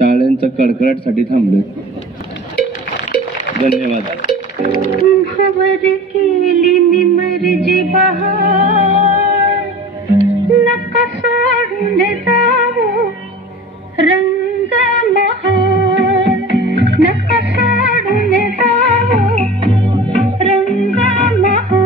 टाळ्यांच्या कडकडाटसाठी थांबलोय. धन्यवाद. केली मी मर्जी बहार, नका सोडून जाऊ रंग महार, नका सोडून जाऊ रंग महार.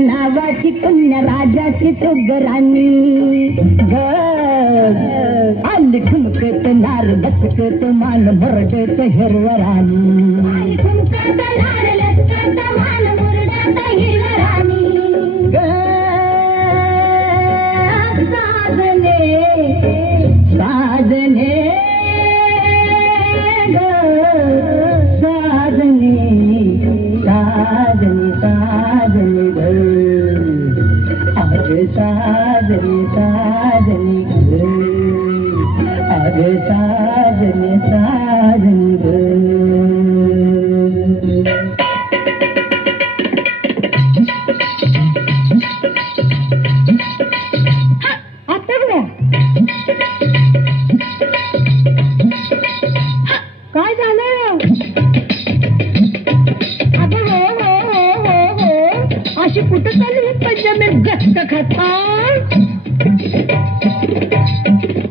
नावाची पुण्य राजाची तुगराणी आली ठुमकत नार बसकत मान मुरडत हिरवराणी साजने साजने साजने साजने साजने साजने आज साजने साजने काय झालं अशी कुठं चालली पंजाबीत गस्त खाता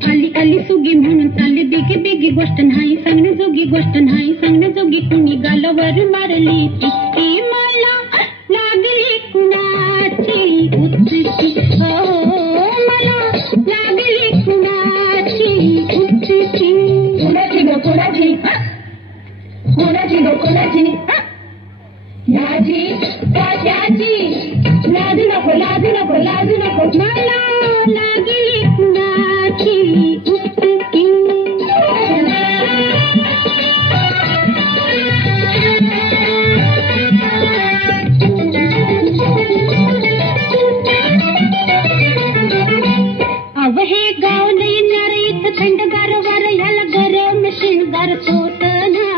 आली आली सुगी म्हणून चालली बिगी बिगी गोष्ट नाही सांगण्याजोगी गोष्ट नाही सांगण्याजोगी कुणी गालावर मारली ती मला लागली कुणाची उत्सुकी मला लागली कुणाची उत्सुकी कुणाची गो कुणाची कुणाची गो कुणाची याची त्याची लाजू नको लाजू नको लाजू नको मला लागली कुणाची उत्सुकी अव हे गाव नाही नारीत थंडगार वार याला गरम शिणगार सोसना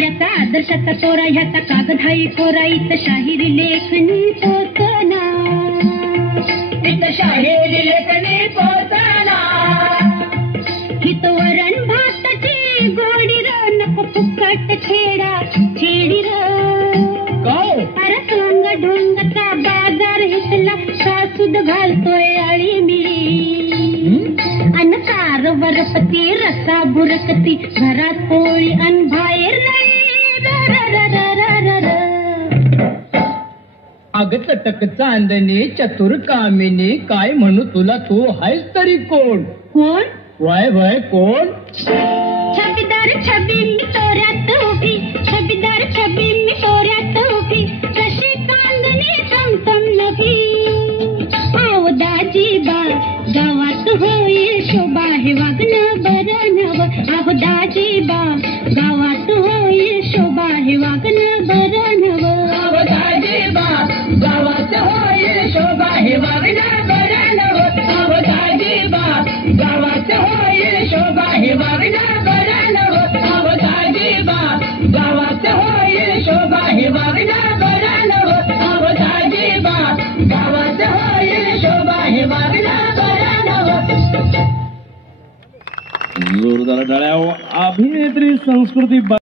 याचा आदर्शाचा तोरा ह्याचा कागदाई कोराईत शाहिरी लेखनी पोचना तिथं शाहिरी लेखनी पोचना हित वरण भाताची गोडी र नको फुकट छेडा छेडी र अरे सोंग ढोंगचा बाजार हितला सासूद घालतोय आळी मिळी अन कारवरपती रसा बुरकती घरात पोळी अन बाहेर नाही अग चटक चांदणी चतुर कामिनी काय म्हणू तुला तू आहेस तरी कोण कोण वय वय कोण छबीदार छबी मी तोऱ्यात उभी छबीदार छबी मी तोऱ्यात उभी कशी चांदणी चमचम नभी आव दाजी बा गावात होईल शोभा हे वागणं बरं नव आहो दाजी बा गावात होईल शोभा हे वागणं बरं नव आहो दाजी बा गावात होईल शोभा हे वागणं बरं नव आहो दाजी बा गावात होईल शोभा हे वागणं बरं नव आहो दाजी बा जोरदार टाळ्या. अभिनेत्री संस्कृती